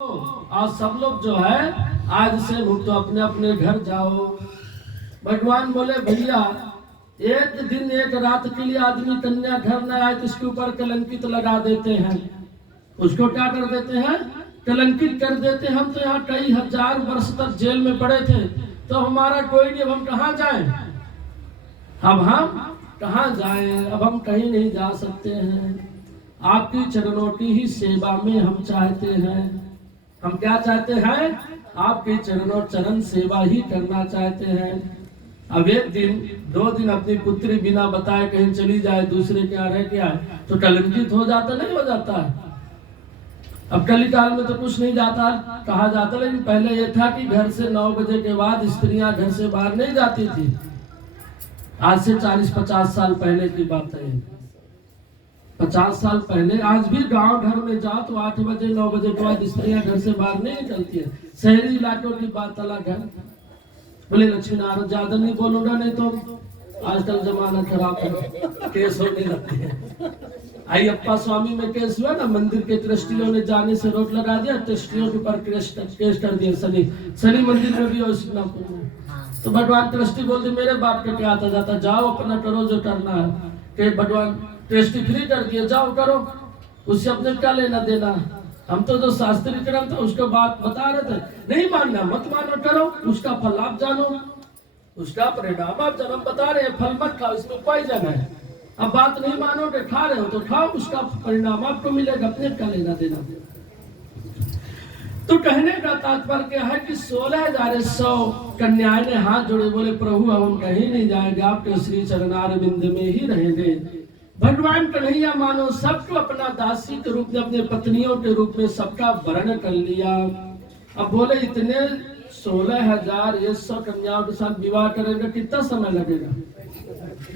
आज सब लोग जो है आज से मुक्त अपने अपने घर जाओ। भगवान बोले भैया एक दिन एक रात के लिए आदमी कन्या घर न आए तो इसके ऊपर कलंकित लगा देते हैं। उसको क्या कर देते हैं? कलंकित कर देते हैं। हम तो यहाँ कई हजार वर्ष तक जेल में पड़े थे तो हमारा कोई नहीं, अब हम कहाँ जाएं? अब हम कहाँ जाएं? अब हम कहीं नहीं जा सकते हैं। आपकी चरणों की ही सेवा में हम चाहते हैं। हम क्या चाहते हैं? आपकी चरणों चरण सेवा ही करना चाहते हैं। अब एक दिन दो दिन अपनी पुत्री बिना बताए कहीं चली जाए, दूसरे के यहाँ रह के आए तो कलंकित हो जाता नहीं हो जाता है? अब कलिकाल में तो कुछ नहीं जाता कहा जाता, लेकिन पहले यह था कि घर से 9 बजे के बाद स्त्रियां घर से बाहर नहीं जाती थी। आज से 40-50 साल पहले की बात है। 50 साल पहले आज भी गांव घर में जाओ तो 8 बजे 9 बजे के बाद स्त्रियां घर से बाहर नहीं निकलती है। शहरी इलाकों की बात अलग है। बोले लक्ष्मी नारायण ज्यादा नहीं बोलूंगा, नहीं तो आजकल जमाना खराब है, केस होने लगते हैं। अयप्पा स्वामी में केस हुआ ना, मंदिर के ट्रस्टियों ने जाने से रोक लगा दिया, ट्रस्टियों के ऊपर केस कर दिया। शनि मंदिर में भी तो भगवान ट्रस्टी बोलते मेरे बाप का क्या आता जाता, जाओ अपना करो जो करना है। कि भगवान ट्रस्टी फ्री कर दिए, जाओ करो, उससे अपने क्या लेना देना। हम तो जो शास्त्रीय क्रम था उसको बात बता रहे थे, नहीं मानना मत मानो, करो, उसका फल आप जानो, उसका परिणाम आप जन्म बता रहे हैं, फल मत खाओ, इसमें पॉइजन है। अब बात नहीं मानोगे, खा रहे हो तो खाओ, उसका परिणाम आपको मिलेगा, अपने क्या लेना देना। तो कहने का तात्पर्य क्या है कि 16,100 कन्याएं ने हाथ जोड़े, बोले प्रभु हम कहीं नहीं जाएंगे, आपके श्री चरणारविंद में ही रहेंगे। भगवान कन्हैया मानो सबको अपना दासी के रूप में, अपने पत्नियों के रूप में सबका वर्ण कर लिया। अब बोले इतने 16,100 कन्याओं के साथ विवाह करेंगे कितना समय लगेगा?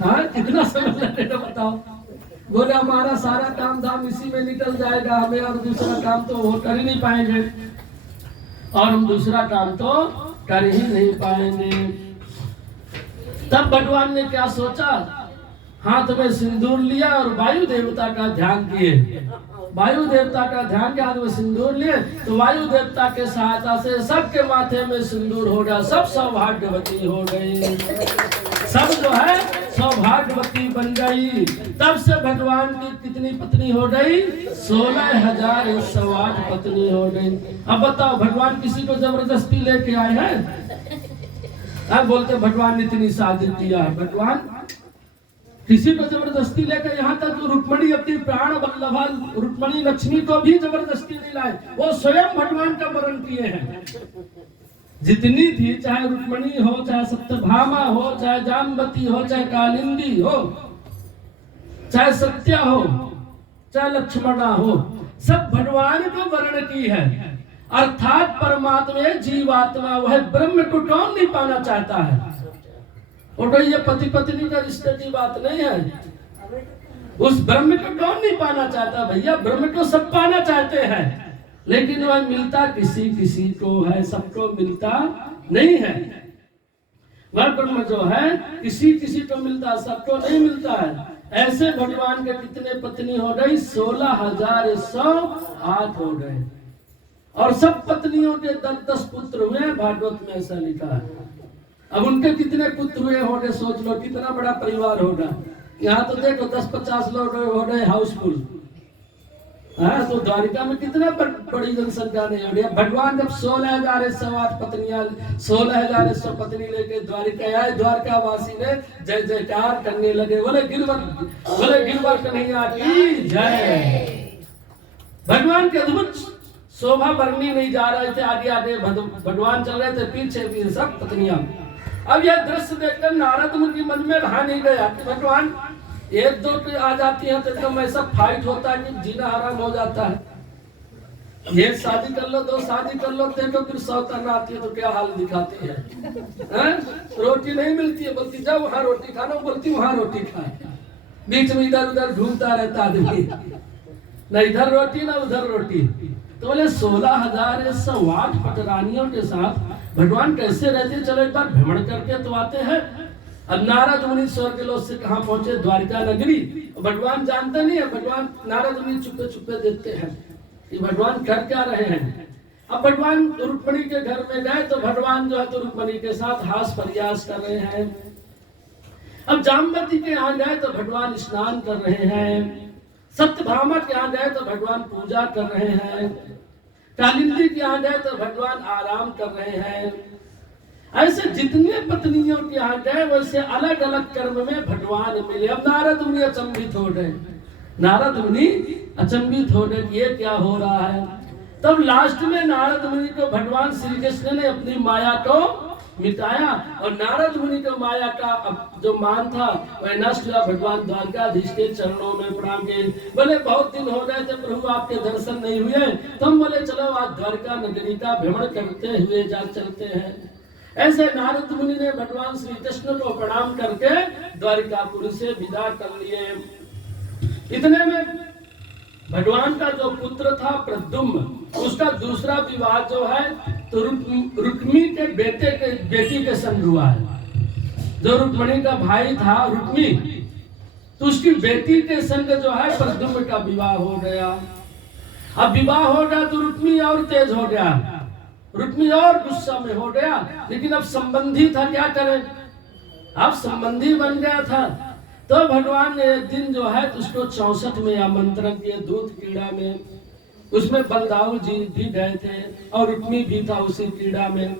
हाँ कितना समय लगेगा बताओ? बोले हमारा सारा काम धाम इसी में निकल जाएगा, हमें और दूसरा काम तो वो कर ही नहीं पाएंगे, और हम दूसरा काम तो कर ही नहीं पाएंगे। तब भगवान ने क्या सोचा? हाथ में सिंदूर लिया और वायु देवता का ध्यान किए। वायु देवता का ध्यान के हाथ में सिंदूर लिए तो वायु देवता के सहायता से सबके माथे में सिंदूर हो गया, सब सौभाग्यवती हो गई, सब जो है सौभाग्यवती बन गई। तब से भगवान की कितनी पत्नी हो गई? 16,108 पत्नी हो गई। अब बताओ भगवान किसी को जबरदस्ती लेके आए हैं? अब बोलते भगवान ने इतनी शादी किया है, भगवान किसी को जबरदस्ती लेकर, यहाँ तक तो रुक्मणी अपनी प्राण वल्लभा रुक्मणी लक्ष्मी को भी जबरदस्ती नहीं लाए, वो स्वयं भगवान का वर्ण किए हैं। जितनी थी, चाहे रुक्मणी हो, चाहे सत्यभामा हो, चाहे जाम्बती हो, चाहे कालिंदी हो, चाहे सत्या हो, चाहे लक्ष्मणा हो, सब भगवान को वर्ण की है। अर्थात परमात्मा जीवात्मा वह ब्रह्म को कौन नहीं पाना चाहता है? और ये पति पत्नी का रिश्ते की बात नहीं है, उस ब्रह्म को कौन नहीं पाना चाहता भैया? ब्रह्म को सब पाना चाहते हैं, लेकिन वह मिलता किसी किसी को है, सबको मिलता नहीं है। वह ब्रह्म जो है किसी किसी को मिलता, सबको नहीं मिलता है। ऐसे भगवान के कितने पत्नी हो गई? 16,108 हो गए, और सब पत्नियों के 10-10 पुत्र हुए। भागवत में ऐसा लिखा है। अब उनके कितने पुत्र हुए होंगे, सोच लो कितना बड़ा परिवार होगा। यहाँ तो देखो 10-50 लोग हो गए हाउसफुल। हाँ तो द्वारिका में कितना बड़ी जनसंख्या नहीं हो रही है। भगवान जब 16,108 पत्नियां 16,100 पत्नी लेके द्वारिका आए, द्वारका वासी ने जय जयकार करने लगे, बोले गिरवर कन्हैया की जय। भगवान के अद्भुत शोभा बरनी नहीं जा रहे थे, आगे आगे भगवान चल रहे थे, पीछे पीछे सब पत्नियां। अब यह दृश्य देखकर नारद मुनि मन में रहा नहीं गया कि भगवान एक दो आ जाती है तो एकदम ऐसा फाइट होता है कि जीना हराम हो जाता है। ये शादी कर लो, 2 शादी कर लो, देखो फिर सौतन आती है तो क्या हाल दिखाती है। रोटी नहीं मिलती है, बोलती जाओ वहां रोटी खाना, बोलती वहां रोटी खाए, बीच में इधर उधर घूमता रहता आदमी, न इधर रोटी न उधर रोटी। तो बोले 16,108 पटरानियों के साथ भगवान कैसे रहते? चलो एक बार भ्रमण करके तो आते हैं। अब नारद मुनि स्वर्ग लोक से कहाँ पहुंचे? द्वारिका नगरी। भगवान जानते नहीं है, भगवान नारद मुनि चुपे चुपे देखते हैं कि भगवान कर क्या रहे हैं। अब भगवान रुक्मिणी के घर में गए तो भगवान जो है तो रुक्मिणी के साथ हास प्रयास कर रहे हैं। अब जामवती के यहाँ गए तो भगवान स्नान कर रहे हैं। सत्यभामा के यहाँ गए तो भगवान पूजा कर रहे हैं। कालिंदी के यहाँ गए तो भगवान आराम कर रहे हैं। ऐसे जितने पत्नियों के यहाँ गए वैसे अलग अलग कर्म में भगवान मिले। अब नारद मुनि अचंभित हो गए, नारद मुनि अचंभित हो गए, ये क्या हो रहा है। तब लास्ट में नारद मुनि को भगवान श्री कृष्ण ने अपनी माया को मिटाया और नारद मुनि को माया का जो मान था वह नष्ट हुआ। भगवान द्वारकाधीश के चरणों में प्रणाम किए, बोले बहुत दिन हो गए थे प्रभु आपके दर्शन नहीं हुए। तुम बोले चलो आज द्वारका नगरी का भ्रमण करते हुए जा चलते हैं। ऐसे नारद मुनि ने भगवान श्री कृष्ण को प्रणाम करके द्वारिकापुरी से विदा कर लिए। इतने में भगवान का जो पुत्र था प्रद्युम्न, उसका दूसरा विवाह जो है तो रुक्मी के बेटी के संग हुआ है। जो रुक्मिणी का भाई था रुक्मी, तो उसकी बेटी के संग जो है प्रद्युम्न का विवाह हो गया। अब विवाह हो गया तो रुक्मी और तेज हो गया, रुक्मी और गुस्सा में हो गया। लेकिन अब संबंधी था, क्या करे, अब संबंधी बन गया था। तो भगवान ने एक दिन जो है उसको 64 में आमंत्रण किए दूध क्रीड़ा में। उसमें बलदाऊ जी भी गए थे और रुक्मी भी था उसी क्रीड़ा में।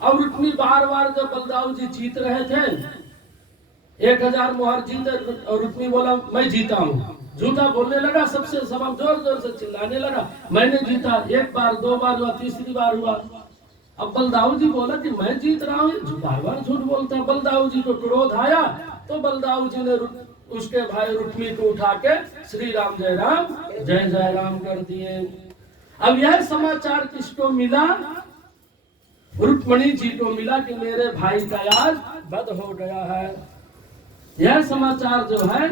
और रुक्मी बार बार जब बलदाऊ जी जीत रहे थे, 1000 मोहर जीते और रुक्मी बोला मैं जीता हूँ, झूठा बोलने लगा, सबसे सब जोर जोर से चिल्लाने लगा मैंने जीता। एक बार, दो बार हुआ, तीसरी बार हुआ। अब बलदाऊ जी बोला कि मैं जीत रहा हूँ, बार बार झूठ बोलता है। बलदाऊ जी को क्रोध आया तो बलदाऊ जी ने उसके भाई रुक्मी को उठा के श्री राम जय राम कर दिए। अब यह समाचार किसको मिला, रुक्मिणी जी को मिला कि मेरे भाई का आज वध हो गया है। यह समाचार जो है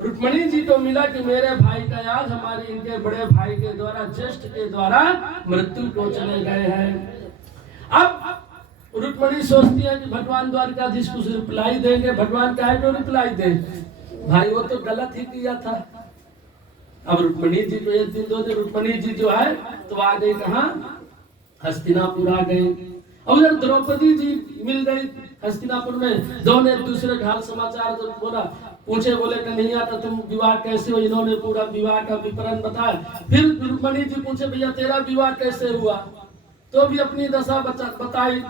रुक्मिणी जी को मिला कि मेरे भाई का आज हमारे इनके बड़े भाई के द्वारा, ज्येष्ठ के द्वारा मृत्यु को चले गए हैं। अब रुक्मिणी सोचती है कि भगवान द्वारकाधीश कुछ रिप्लाई देंगे। भगवान काहे को रिप्लाई दे, भाई वो तो गलत ही किया था। अब रुक्मिणी जी को एक दिन दो दिन रुक्मिणी जी जो है तो आ गई कहाँ, हस्तिनापुर आ गई। अब उधर द्रौपदी जी मिल गई हस्तिनापुर में। दोनों एक दूसरे का हाल समाचार जब बोला, पूछे, बोले कन्हैया था तुम विवाह कैसे हो। इन्होंने पूरा विवाह का विवरण बताया। फिर रुक्मिणी जी पूछे भैया तेरा विवाह कैसे हुआ, तो भी अपनी दशा बताई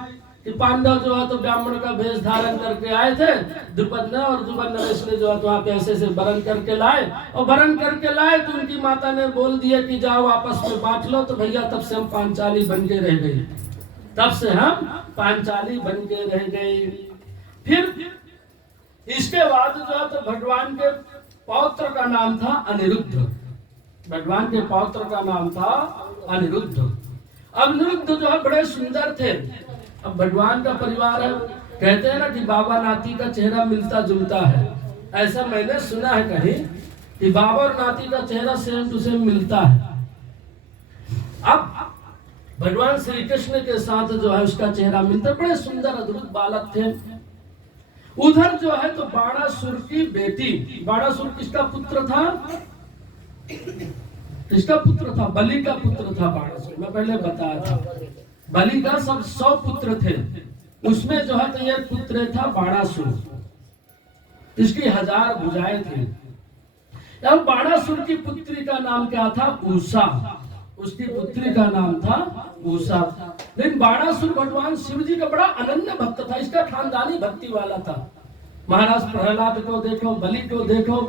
कि पांडव जो है तो ब्राह्मण का वेश धारण करके आए थे, द्रुपद ने और द्रुपद नरेश ने जो है तो वहाँ पे ऐसे से वरण करके लाए। और वरण करके लाए तो उनकी माता ने बोल दिया कि जाओ आपस में बांट लो। तो भैया तब से हम पांचाली बन के रह गए, तब से हम पांचाली बन के रह गए। फिर इसके बाद जो है तो भगवान के पौत्र का नाम था अनिरुद्ध। भगवान के पौत्र का नाम था अनिरुद्ध। अनिरुद्ध जो है बड़े सुंदर थे। अब भगवान का परिवार है, कहते हैं ना कि बाबा नाती का चेहरा मिलता जुलता है। ऐसा मैंने सुना है कहीं कि बाबा और नाती का चेहरा सेम टू सेम मिलता है। अब भगवान श्री कृष्ण के साथ जो है उसका चेहरा मिलता, बड़े सुंदर अद्भुत बालक थे। उधर जो है तो बाणासुर की बेटी, बाणासुर किसका पुत्र था, किसका पुत्र था, बलि का पुत्र था बाणासुर। मैं पहले बताया था बलि का सब 100 पुत्र थे, उसमें जो है तो एक पुत्र था बाणासुर, इसकी 1000 भुजाएं थी। अब बाणासुर की पुत्री का नाम क्या था, उषा। उसकी पुत्री का नाम था उषा। लेकिन बाणासुर भगवान शिव जी का बड़ा अनन्य भक्त था, इसका खानदानी भक्ति वाला था। महाराज प्रहलाद को देखो, बलि को देखो,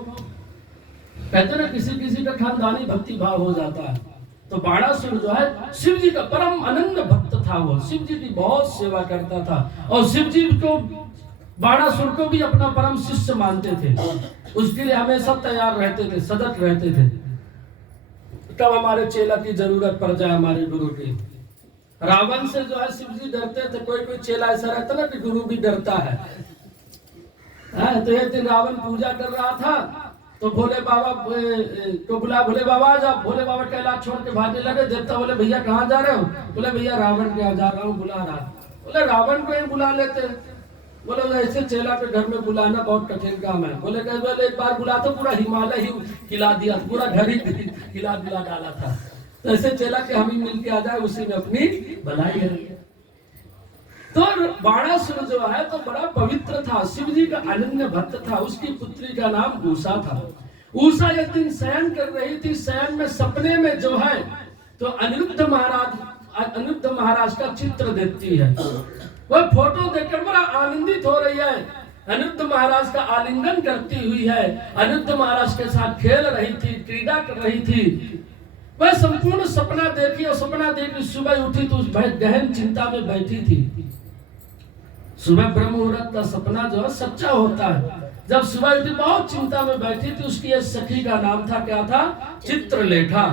कहते ना किसी किसी का खानदानी भक्ति भाव हो जाता है। तो बाणासुर जो है शिव जी का परम अनन्य भक्त था। वो शिव जी की बहुत सेवा करता था और शिव जी को बाणासुर को भी अपना परम शिष्य मानते थे। उसके लिए हमेशा तैयार रहते थे, सजग रहते थे, तब हमारे चेला की जरूरत पड़ जाए हमारे गुरु की। रावण से जो है शिव जी डरते थे, कोई कोई चेला ऐसा रहता ना कि गुरु भी डरता है। तो एक दिन रावण पूजा कर रहा था तो भोले बाबा को बुला, भोले बाबा आ जाओ। भोले बाबा कैलाश छोड़ के भागने लगे। देवता बोले भैया कहाँ जा रहे हो, बोले भैया रावण के यहाँ जा रहा हूँ, बुला रहा। बोले रावण को ही बुला लेते। बोले ऐसे चेला के घर में बुलाना बहुत कठिन काम है। बोले एक बार बुला तो पूरा हिमालय ही खिला दिया, पूरा घर ही खिला डाला था। तो ऐसे चला कि हम ही मिलके आ जाए, उसी में अपनी भलाई है। तो बाणासुर जो है तो बड़ा पवित्र था, शिव जी का अनन्य भक्त था। उसकी पुत्री का नाम उषा था। उषा एक दिन शयन कर रही थी, शयन में सपने में जो है तो अनिरुद्ध महाराज का चित्र देखती है। वह फोटो देखकर बड़ा आनंदित हो रही है, अनिरुद्ध महाराज का आलिंगन करती हुई है, अनिरुद्ध महाराज के साथ खेल रही थी, क्रीड़ा कर रही थी। वह संपूर्ण सपना देखी और सपना देखी सुबह उठी तो उस गहन चिंता में बैठी थी। सुबह ब्रह्म मुहूर्त का सपना जो है सच्चा होता है। जब सुबह उठी बहुत चिंता में बैठी थी, उसकी एक सखी का नाम था, क्या था? चित्रलेखा।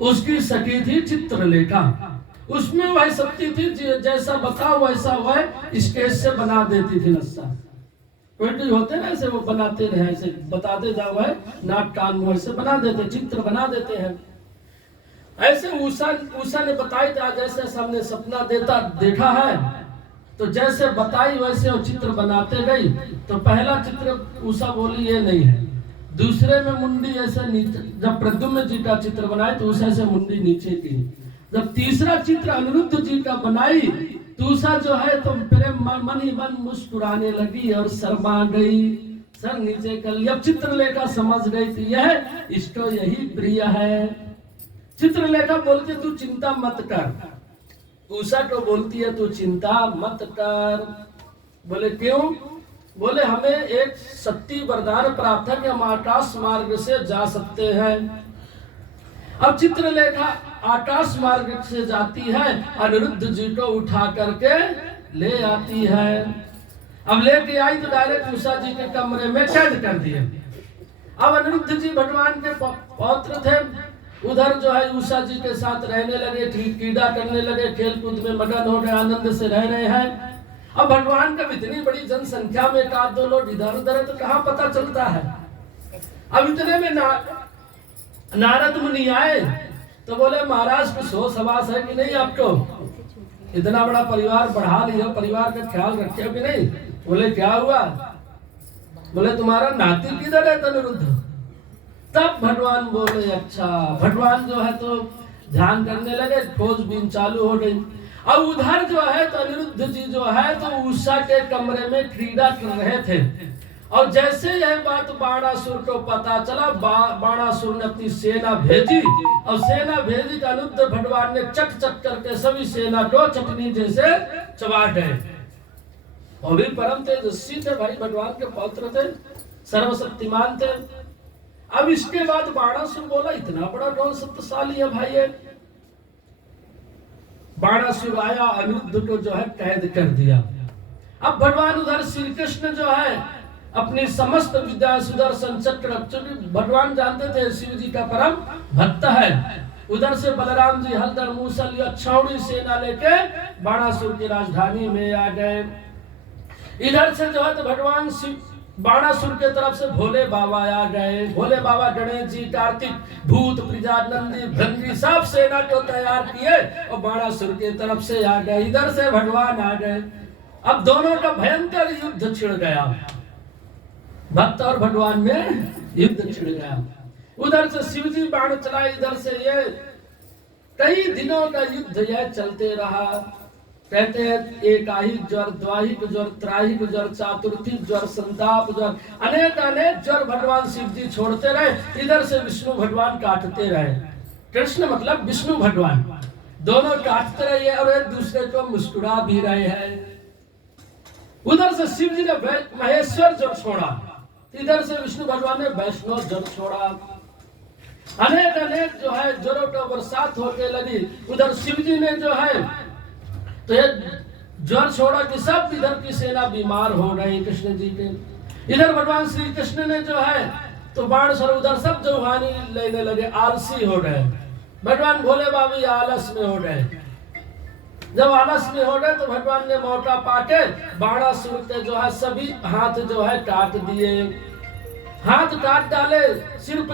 उसकी सखी थी चित्रलेखा। उसमें वह शक्ति थी जैसा बताओ वैसा वह स्केच से बना देती थी नक्शा। कोई होते ना ऐसे, वो बनाते रहे, ऐसे बताते जाओ है नाटकान में ऐसे बना देते, चित्र बना देते हैं। ऐसे उषा ने बताई था, जैसे हमने सपना देखा है तो जैसे बताई वैसे वो चित्र बनाते गई। तो पहला चित्र उषा बोली ये नहीं है, दूसरे में मुंडी ऐसे नीचे, जब प्रद्युम्न जी का चित्र बनाए तो उषा से मुंडी नीचे की। जब तीसरा चित्र अनिरुद्ध जी का बनाई तो उषा जो है तो प्रेम मन ही मन मुस्कुराने लगी और शर्मा गई, सर नीचे कर लिया। चित्रलेखा समझ गई थी यह इसको यही प्रिय है। चित्रलेखा बोलती तू चिंता मत कर, उषा को बोलती है तू चिंता मत कर। बोले क्यों? बोले हमें एक सत्य वरदान प्राप्त है कि हम आकाश मार्ग से जा सकते हैं। अब चित्रलेखा आकाश मार्ग से जाती है, अनिरुद्ध जी को उठा करके ले आती है। अब लेके आई तो डायरेक्ट उषा जी के कमरे में कैद कर दिए। अब अनिरुद्ध जी भगवान के पौत्र थे, उधर जो है उषा जी के साथ रहने लगे, क्रीड़ा करने लगे, खेल कूद में मगन हो गए, आनंद से रह रहे हैं। अब भगवान का इतनी बड़ी जनसंख्या में एक आध दो लोग इधर उधर है तो कहाँ पता चलता है। अब इतने में नारद मुनि आए तो बोले महाराज कुछ होश हवास है कि नहीं आपको? इतना बड़ा परिवार बढ़ा लिया, परिवार का ख्याल रखे हो कि नहीं? बोले क्या हुआ? बोले तुम्हारा नाती किधर है अनिरुद्ध? तब भगवान बोले अच्छा। भगवान जो है तो ध्यान करने लगे, खोजबीन चालू हो गई। अब उधर जो है तो अनिरुद्ध जी जो है तो उषा के कमरे में क्रीड़ा कर रहे थे। और जैसे यह बात बाणासुर को पता चला, बाणासुर ने अपनी सेना भेजी और सेना भेजी तो अनिरुद्ध भगवान ने चट चट करके सभी सेना को चटनी जैसे चबा गए। और भी परम तेजस्वी थे भाई, भगवान के पौत्र थे, सर्वशक्तिमान थे। अब इसके बाद बाणासुर बोला इतना बड़ा कौन शक्तिशाली है भाई ये। बाणासुर आया, अनिरुद्ध को जो है कैद कर दिया। अब भगवान उधर श्री कृष्ण जो है अपनी समस्त विद्या सुदर्शन चक्र, चूंकि भगवान जानते थे शिव जी का परम भक्त है, उधर से बलराम जी हलदर मूसल या छावनी सेना लेके बाणासुर की राजधानी में आ गए। इधर से जो है तो भगवान शिव बाणासुर के तरफ से भोले बाबा आ गए। भोले बाबा गणेश जी, कार्तिक, भूत, प्रजा, नंदी, भृंगी सब सेना को तैयार किए और बाणासुर के तरफ से आ गए। इधर से भगवान आ गए। अब दोनों का भयंकर युद्ध छिड़ गया, भक्त और भगवान में युद्ध छिड़ गया। उधर से शिव जी बाण चलाए, इधर से ये कई दिनों का युद्ध यह चलते रहा। कहते हैं एकाहिक ज्वर, द्वाहिक ज्वर, त्राहिक ज्वर, चातुर्थिक ज्वर, संताप ज्वर, अनेक अनेक ज्वर भगवान शिव जी छोड़ते रहे। इधर से विष्णु भगवान काटते रहे। कृष्ण मतलब विष्णु भगवान, दोनों काटते रहे और एक दूसरे को मुस्कुरा भी रहे हैं। उधर से शिव जी ने महेश्वर ज्वर छोड़ा, इधर से विष्णु भगवान ने वैष्णव ज्वर छोड़ा। अनेक अनेक जो है ज्वरों का बरसात होने लगी। उधर शिव जी ने जो है तो ये ज्वर छोड़ा कि सब इधर की सेना बीमार हो गई कृष्ण जी के। इधर भगवान श्री कृष्ण ने जो है तो बाण सर उधर सब जुहानी लेने लगे, आलसी हो गए। भगवान भोले बाबा आलस में हो गए। जब आलस में हो गए तो भगवान ने मौका पाके बाणासुर के जो है सभी हाथ जो है काट दिए। हाथ काट डाले, सिर्फ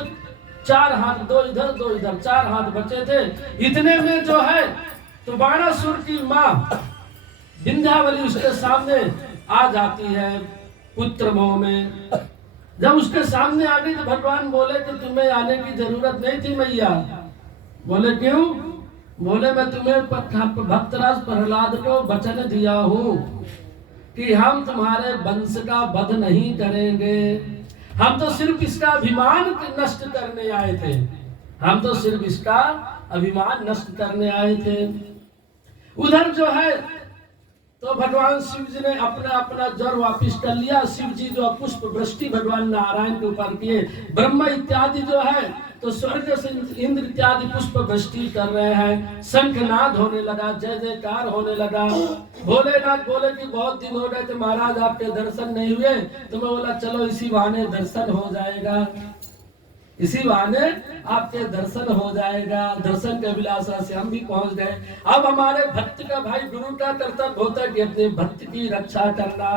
4 हाथ, 2 इधर 2 इधर, 4 हाथ बचे थे। इतने में जो है तो बाणासुर की माँ विंध्यावली उसके सामने आ जाती है पुत्र मोह में। जब उसके सामने आ गई तो भगवान बोले कि तुम्हें आने की जरूरत नहीं थी मैया, बोले क्यों? बोले मैं तुम्हें भक्तराज प्रहलाद को वचन दिया हूँ कि हम तुम्हारे वंश का वध नहीं करेंगे, हम तो सिर्फ इसका अभिमान नष्ट करने आए थे, हम तो सिर्फ इसका अभिमान नष्ट करने आए थे। उधर जो है तो भगवान शिव जी ने अपना अपना जड़ वापिस कर लिया। शिव जी जो पुष्प वृष्टि भगवान नारायण के ऊपर किए, ब्रह्मा इत्यादि जो है तो स्वर्ग से इंद्र इत्यादि पुष्प वृष्टि कर रहे हैं, शंखनाद होने लगा, जय जयकार होने लगा। भोलेनाथ बोले कि बहुत दिन हो गए थे महाराज आपके दर्शन नहीं हुए, तो मैं बोला चलो इसी बहाने दर्शन हो जाएगा, इसी बहाने आपके दर्शन हो जाएगा। दर्शन के विलासा से हम भी पहुंच गए। अब हमारे भक्त का भाई गुरु का कर्तव्य होता है कि अपने भक्त की रक्षा करना।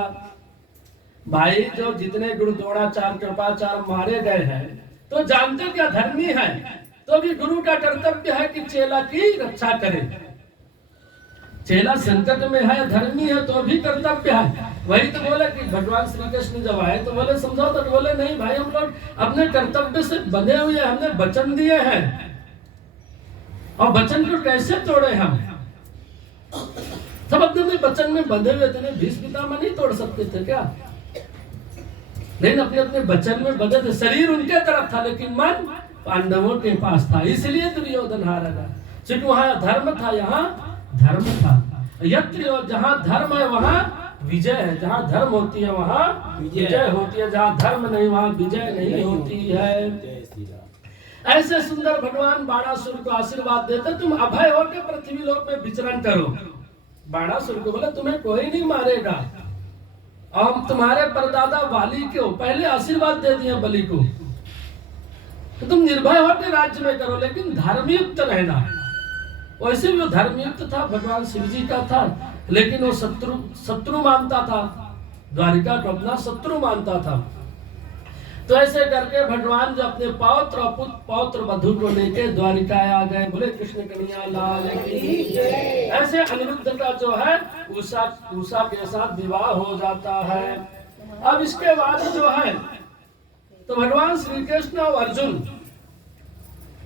भाई जो जितने गुरु द्रोणाचार्य कृपाचार्य मारे गए हैं तो जानते क्या धर्मी है, तो भी गुरु का कर्तव्य है कि चेला की रक्षा करे। चेला संकट में है, धर्मी है, तो भी कर्तव्य है। वही तो बोले कि भगवान श्री कृष्ण जब आए तो बोले समझाओ, तो बोले नहीं भाई हम लोग अपने कर्तव्य से बंधे हुए, हमने वचन दिए हैं और वचन को कैसे तोड़े हम? सब अपने वचन में बंधे हुए थे, भीष्म पितामह नहीं तोड़ सकते थे क्या? लेकिन अपने अपने वचन में बंधे थे। शरीर उनके तरफ था लेकिन मन पांडवों के पास था, इसलिए दुर्योधन हारा था। सिर्फ वहां धर्म था, यहाँ धर्म था। यत्र जहाँ धर्म है वहाँ विजय है, जहाँ धर्म होती है वहाँ विजय होती है, जहाँ धर्म नहीं वहाँ विजय नहीं होती है। ऐसे सुंदर भगवान बाणासुर को आशीर्वाद देते, तुम अभय होकर पृथ्वी लोक में विचरण करो। बाणासुर को बोले तुम्हें कोई नहीं मारेगा, हम तुम्हारे परदादा वाली को पहले आशीर्वाद दे दिए बलि को, तो तुम निर्भय होकर राज्य में करो, लेकिन धर्मयुक्त रहना। वैसे भी वो धर्मयुक्त था, भगवान शिव जी का था, लेकिन वो शत्रु मानता था, द्वारिका को अपना शत्रु मानता था। तो ऐसे करके भगवान जो अपने पौत्र और पुत्र पौत्र वधु को लेके द्वारिका आ गए। बोले कृष्ण कन्हैया लाल की जय। ऐसे अनिरुद्ध का जो है उषा के साथ विवाह हो जाता है। अब इसके बाद जो है तो भगवान श्री कृष्ण और अर्जुन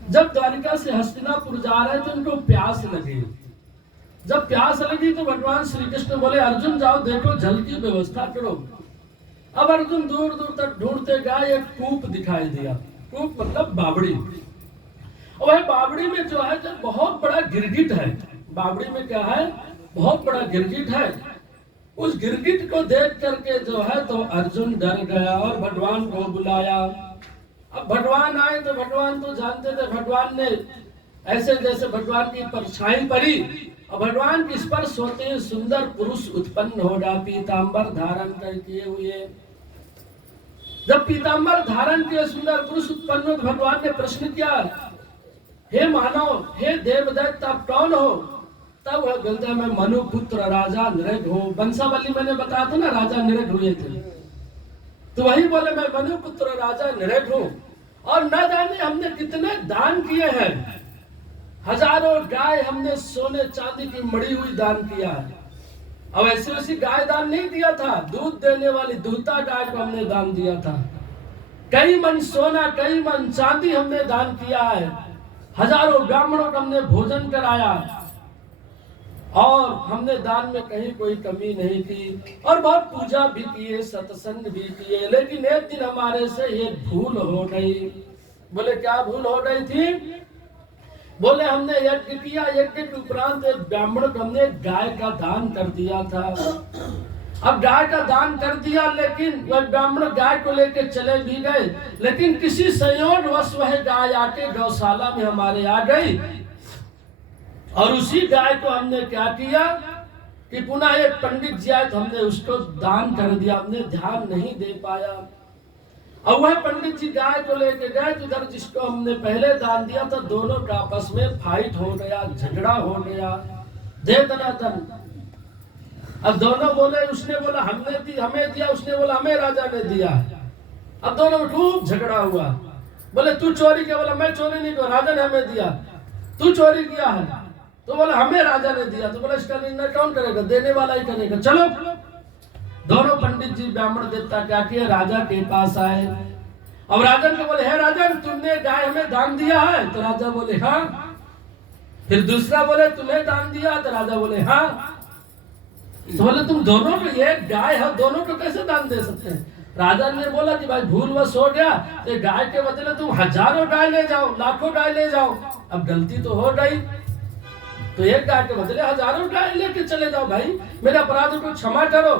जब द्वारिका से हस्तिनापुर जा रहे थे, उनको प्यास लगी। जब प्यास लगी तो भगवान श्री कृष्ण बोले अर्जुन जाओ देखो जल की व्यवस्था करो। अब अर्जुन दूर दूर तक ढूंढते गए, एक कूप दिखाई दिया। कूप मतलब बावड़ी, और वह बावड़ी में जो है तो बहुत बड़ा गिरगिट है। बावड़ी में क्या है? बहुत बड़ा गिरगिट है। उस गिरगिट को देख करके जो है तो अर्जुन डर गया और भगवान को बुलाया। अब भगवान आए तो भगवान तो जानते थे, भगवान ने ऐसे जैसे भगवान की परछाई पड़ी और भगवान के स्पर्श होते सुंदर पुरुष उत्पन्न होगा, पीतांबर धारण किए हुए। जब पीतांबर धारण किए सुंदर पुरुष उत्पन्न हो, भगवान ने प्रश्न किया, हे मानव, हे देवदैत्य, आप कौन हो? तब वह बोलते मैं मनु पुत्र राजा नृग हूँ। वंशावली मैंने बताया था ना, राजा नृग हुए थे, तो वही बोले मैं मनु पुत्र राजा नृग हूँ और न जाने हमने कितने दान किए हैं। हजारों गाय हमने सोने चांदी की मड़ी हुई दान किया है। अब ऐसी वैसी गाय दान नहीं दिया था, दूध देने वाली दूता गाय को हमने दान दिया था। कई मन सोना कई मन चांदी हमने दान किया है। हजारों ब्राह्मणों को हमने भोजन कराया और हमने दान में कहीं कोई कमी नहीं की और बहुत पूजा भी किए, सत्संग भी किए। लेकिन एक दिन हमारे से ये भूल हो गई। बोले क्या भूल हो गई थी? बोले हमने यज्ञ किया, यज्ञ के उपरांत एक ब्राह्मण को हमने गाय का दान कर दिया था। अब गाय का दान कर दिया, लेकिन वह ब्राह्मण गाय को लेकर चले भी गए, लेकिन किसी संयोगवश वह गाय आके गौशाला में हमारे आ गई और उसी गाय को हमने क्या किया कि पुनः एक पंडित जी आए तो हमने उसको दान कर दिया, हमने ध्यान नहीं दे पाया। और वह पंडित जी गाय को लेके गए तो उधर जिसको हमने पहले दान दिया था, दोनों का आपस में फाइट हो गया, झगड़ा हो गया, दे दनादन। अब दोनों बोले, उसने बोला हमने दी, हमें दिया, उसने बोला हमें राजा ने दिया। अब दोनों में खूब झगड़ा हुआ। बोले तू चोरी किया, बोला मैं चोरी नहीं किया, राजा ने हमें दिया। तू चोरी किया है, तो बोला हमें राजा ने दिया। तो बोला इसका निर्णय कौन करेगा? देने वाला ही करेगा। चलो दोनों पंडित जी ब्राह्मण देवता क्या किए, राजा के पास आए। अब राजन को बोले हे राजन, तुमने गाय हमें दान दिया है? तो राजा बोले हाँ। फिर दूसरा बोले तुम्हें दान दिया, तो राजा बोले हाँ। तो बोले तुम दोनों को, एक गाय है, दोनों को कैसे दान दे सकते हैं? राजा ने बोला कि भाई भूलवश हो गया, तो गाय के बदले तुम हजारों गाय ले जाओ, लाखों गाय ले जाओ। अब गलती तो हो गई, तो एक गाय के बदले हजारों गाय लेके चले जाओ, भाई मेरे अपराध को क्षमा करो।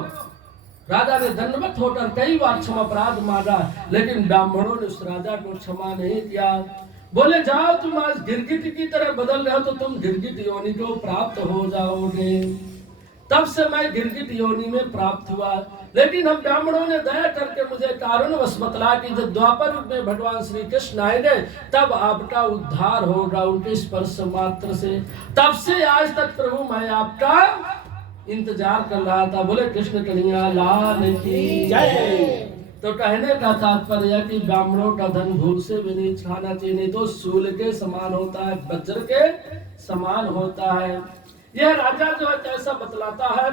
राजा ने दंडवत होकर कई बार क्षमा अपराध मांगा, लेकिन ब्राह्मणों ने उस राजा को क्षमा नहीं किया। बोले जाओ तुम आज गिरगिट की तरह बदल रहे हो, तो तुम गिरगिट योनि को प्राप्त हो जाओगे। तब से मैं गिरगिट योनि में प्राप्त हुआ। लेकिन हम ब्राह्मणों ने दया करके मुझे कारणवश बतला कि जब द्वापर युग में भगवान श्री कृष्ण आएंगे तब आपका उद्धार होगा उनके स्पर्श मात्र से। तब से आज तक प्रभु मैं आपका इंतजार कर रहा था। बोले कृष्ण कन्हैया लाल की जय। तो कहने का तात्पर्य है कि ब्राह्मणों का धन भूल से भी नहीं खाना चाहिए, नहीं तो शूल के समान होता है, वज्र के समान होता है। यह राजा जो है कैसा बतलाता है,